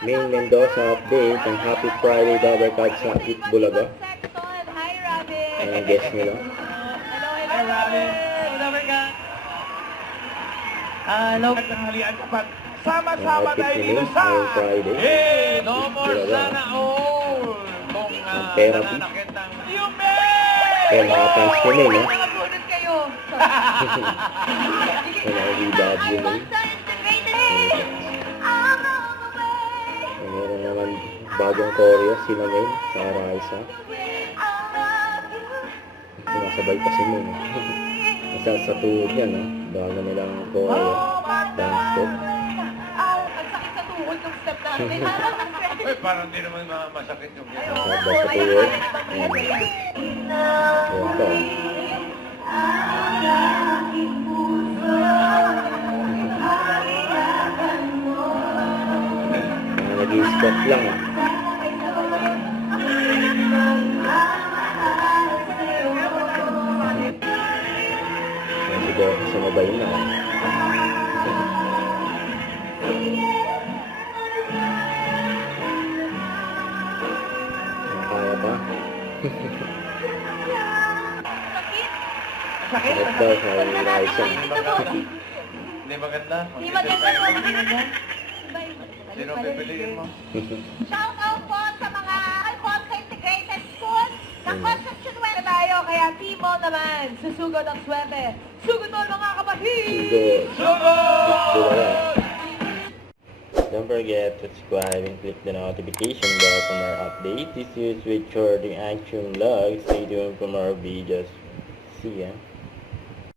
Main Mendoza update ang Happy Friday Dabber Card sa Itbulaga. Hi, Robin. Ang guest nila. Hello, Hi, Robin. Hello, ka. Hello. Tanghalian kapag sama-sama Ang tayo outfit dito nila, sa ngayong Friday. No More Sana All. Kung therapy. nananakit ng Yume! Kaya nakapans kami, no? Nakagunod kayo. Nakakibabyo mo. Meron naman bagong choreo, sila May, sa Raisa. Sumasabay pa si May, no? Nasa sa tuhod yan, no? Bago nilang choreo, dance step. Ang sakit sa tuhod ng step natin. Eh, parang di naman masakit yung gano'n. Sabay sa tuhod. Ayan pa. Nag-i-squat lang, eh. Ayan si Doka, sumabay na, eh. Kaya pa. Sakit. Sakit daw sa Raisa. Hindi maganda. Hindi maganda po. Sino pipiliin mo? Shout out po sa mga Alfonso Integrated Schools ng Concepcion West tayo. Kaya Timo naman, susugod ang swerte. Sugod mo mga kapatid! Sugod! Don't forget to subscribe and click the notification bell for more updates. This is Richard, the Action Vlog. Stay tuned for more videos. See ya.